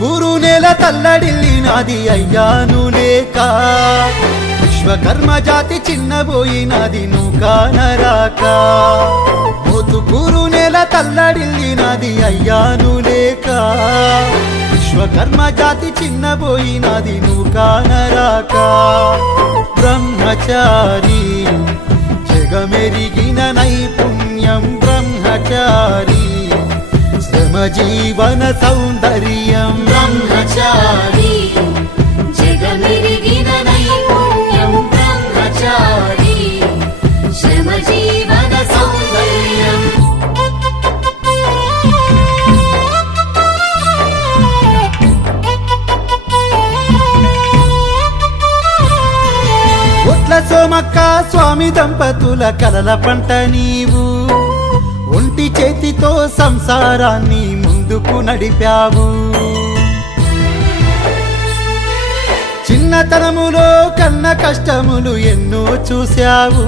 గురు నెల తల్లడిల్లి నాది అయ్యాను లేక. విశ్వకర్మ జాతి చిన్నబోయినది నువ్వు కానరాక. నెల తల్లడిల్లి నాది అయ్యాను లేక. విశ్వకర్మ జాతి చిన్నబోయినది నువ్వు బ్రహ్మచారి జగమెరిగిన నైపుణ్యం బ్రహ్మచారి. శ్రమ జీవన సౌందర్యం బ్రహ్మచారి జగమిరిగిన నైపుణ్యం బ్రహ్మచారి శ్రమ జీవన సౌందర్యం ఒట్ల సోమక్క స్వామి దంపతుల కలల పంట నీవు. ఒంటి చేతితో సంసారాన్ని ముందుకు నడిపావు. చిన్నతనములో కన్న కష్టములు ఎన్నో చూశావు.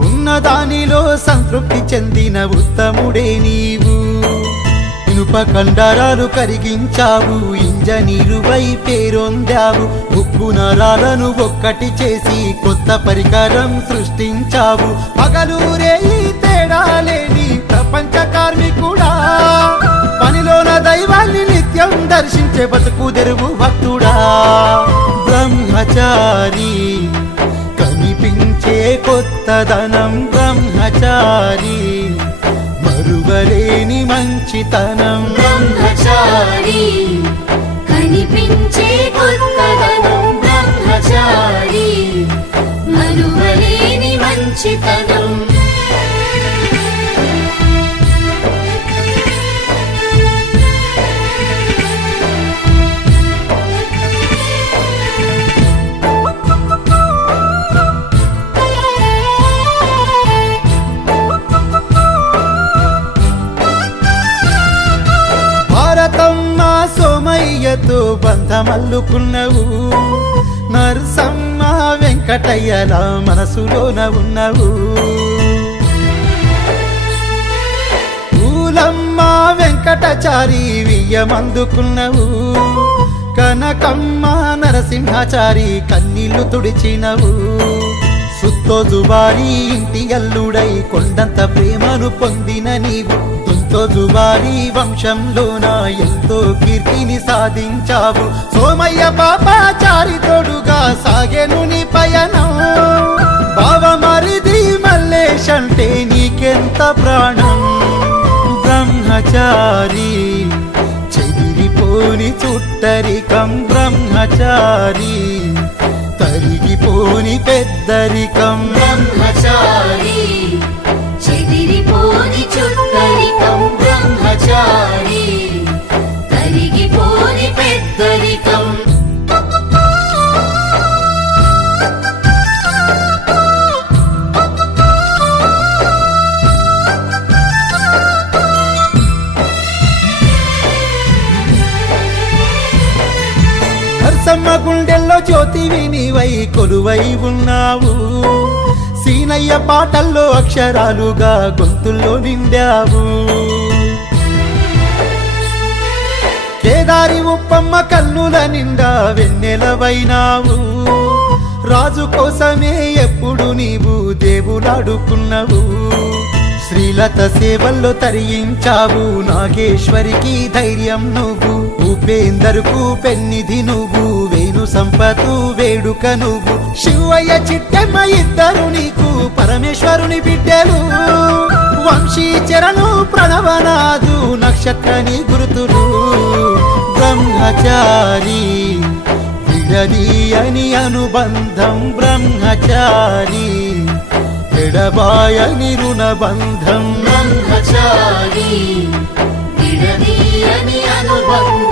ఉన్నదానిలో సంతృప్తి చెందిన ఉత్తముడే నీవు. ఇనుప కండరాలు కరిగించావు ఇంజనీరువై పేరొందావు. ఉప్పు నరాలను ఒక్కటి చేసి కొత్త పరికరం సృష్టించావు. పగలూరే ఈ తేడా లేని ప్రపంచ కార్మికుడా. పనిలోన దైవాన్ని నిత్యం దర్శించే బతుకు తెరువు బ్రహ్మచారి కనిపించే కొత్తదనం బ్రహ్మచారి మరువలేని మంచితనం. బ్రహ్మచారి కనిపించే నీతో బంధమల్లుకున్నవు. నరసమ్మ వెంకటయ్యల మనసులోన ఉన్నవు. పూలమ్మ వెంకటచారి వియ్యమందుకున్నవు. కనకమ్మ నరసింహాచారి కన్నీళ్ళు తుడిచినవు. సుత్తో జుబారి ఇంటి అల్లుడై కొండంత ప్రేమను పొందిన నీవు. ఎంతో వంశంలో నా ఎంతో కీర్తిని సాధించావు. సోమయ్య పాపాచారి తోడుగా సాగెను నీ పయనం. బావమరిది మల్లేష్ అంటే నీకెంత ప్రాణం? బ్రహ్మచారి చెదిరిపోని చుట్టరికం బ్రహ్మచారి తరిగిపోని పెద్దరికం. బ్రహ్మచారి. బ్రహ్మచారి పెద్దరికం. నరసమ్మ గుండెల్లో జ్యోతివి నీవై కొలువై ఉన్నావు. సీనయ్య పాటల్లో అక్షరాలుగా గొంతుల్లో నిండావు. కేదారి ఉప్పమ్మ కన్నుల నిండా వెన్నెలవైనావు. రాజు కోసమే ఎప్పుడు నీవు దేవులాడుకున్నావు. శ్రీలత సేవల్లో తరించావు నాగేశ్వరికి ధైర్యం నువ్వు. ఉపేందరుకు పెన్నిధి నువ్వు వేణు సంపతు వేడుక నువ్వు. శివయ్య చిట్టెమ్మ ఇద్దరు నీకు పరమేశ్వరుని బిడ్డలు. వంశీ చరణు ప్రణవనాదు నక్షత్రని గురుతులు బ్రహ్మచారి విడదీయని అనుబంధం బ్రహ్మచారి ఎడబాయని రుణబంధం బ్రహ్మచారి విడదీయని అనుబంధం